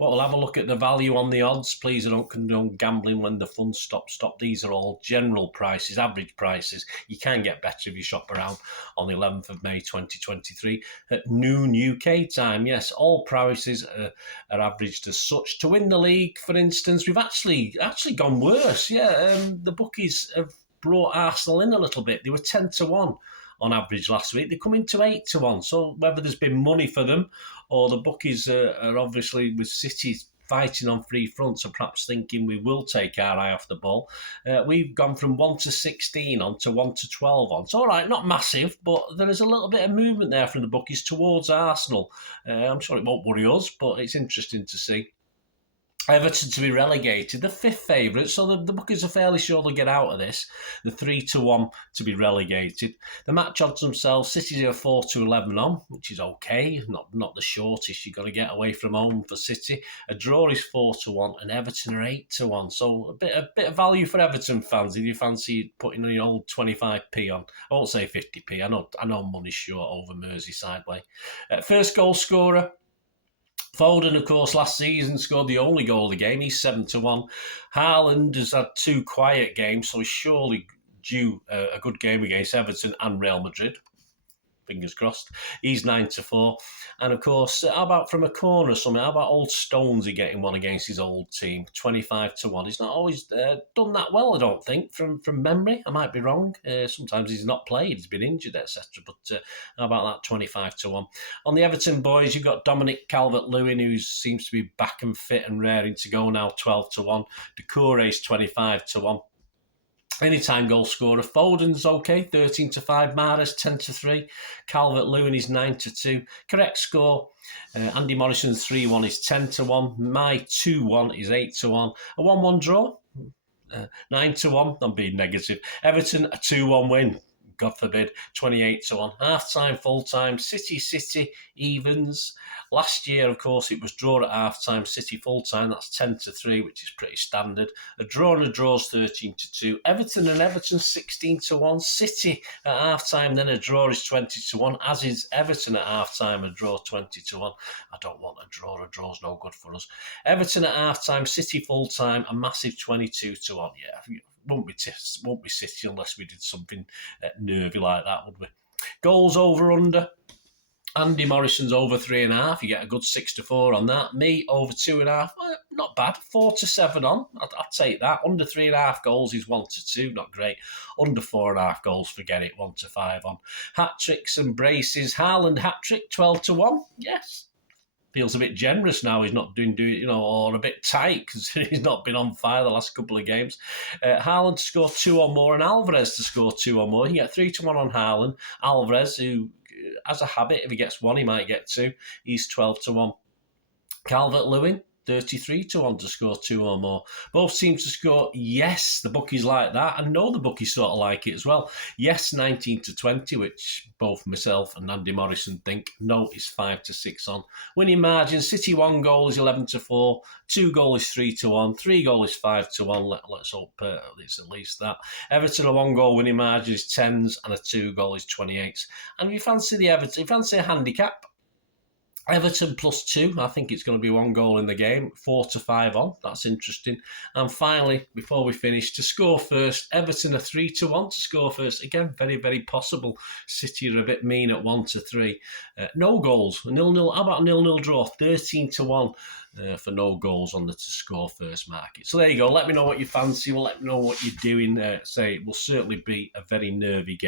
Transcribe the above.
Well, we'll have a look at the value on the odds. Please don't condone gambling when the fun stops. These are all general prices, average prices. You can get better if you shop around on the 11th of May 2023 at noon UK time. Yes, all prices are averaged as such. To win the league, for instance, we've actually gone worse. The bookies have brought Arsenal in a little bit. They were 10-1 on average last week. They're coming to 8-1. So whether there's been money for them or the bookies are obviously with City fighting on three fronts and perhaps thinking we will take our eye off the ball. We've gone from 1-16 on to 1-12 on. It's all right, not massive, but there is a little bit of movement there from the bookies towards Arsenal. I'm sure it won't worry us, but it's interesting to see. Everton to be relegated, the fifth favourites, so the bookies are fairly sure they'll get out of this. The 3-1 to be relegated. The match odds themselves, City are 4-11 on, which is okay, not the shortest. You've got to get away from home for City. A draw is 4-1, and Everton are 8-1. So a bit of value for Everton fans if you fancy putting your old 25p on. I won't say 50p. I know money's short over Merseyside way. First goal scorer. Foden, of course, last season scored the only goal of the game. He's 7-1. Haaland has had two quiet games, so he's surely due a good game against Everton and Real Madrid. Fingers crossed. He's 9-4. And of course, how about from a corner or something? How about old Stonesy getting one against his old team? 25-1. He's not always done that well, I don't think, from memory. I might be wrong. Sometimes he's not played, he's been injured, etc. But how about that 25-1? On the Everton boys, you've got Dominic Calvert-Lewin, who seems to be back and fit and raring to go now, 12-1. Doucouré's 25-1. Anytime goal scorer, Foden's okay, 13-5. Mahrez 10-3. Calvert-Lewin is 9-2. Correct score. Andy Morrison's 3-1 is 10-1. My 2-1 is 8-1. A 1-1 draw, 9-1. I'm being negative. Everton a 2-1 win. God forbid, 28-1. Half-time, full-time, City, evens. Last year, of course, it was draw at half-time, City full-time. That's 10-3, which is pretty standard. A draw and a draw is 13-2. Everton 16-1. City at half-time, then a draw is 20-1, as is Everton at half-time, a draw 20-1. I don't want a draw. A draw's no good for us. Everton at half-time, City full-time, a massive 22-1. Yeah, won't be City unless we did something nervy like that, would we? Goals over under. Andy Morrison's over 3.5. You get a good 6-4 on that. Me over 2.5. Well, not bad. 4-7 on. I'd take that. Under 3.5 goals is 1-2. Not great. Under 4.5 goals, forget it. 1-5 on. Hat tricks and braces. Haaland hat trick 12-1. Yes. Feels a bit generous now. He's not doing or a bit tight because he's not been on fire the last couple of games. Haaland to score 2 or more and Alvarez to score 2 or more. You get 3-1 on Haaland. Alvarez, who has a habit, if he gets 1, he might get 2. He's 12-1. Calvert-Lewin, 33-1 to score 2 or more. Both teams to score, yes, the bookies like that. I know the bookies sort of like it as well. Yes, 19-20, which both myself and Andy Morrison think. No, is 5-6 on. Winning margin, City 1 goal is 11-4, 2 goal is 3-1, 3 goal is 5-1. Let's hope it's at least that. Everton a 1 goal winning margin is 10s and a 2 goal is 28s. And if you fancy the Everton, if you fancy a handicap, Everton +2, I think it's going to be 1 goal in the game, 4-5 on. That's interesting. And finally, before we finish, to score first, Everton are 3-1 to score first. Again, very, very possible. City are a bit mean at 1-3. No goals, 0-0. How about a 0-0 draw? 13-1 for no goals on the to score first market. So there you go. Let me know what you fancy. Well, let me know what you're doing. It will certainly be a very nervy game.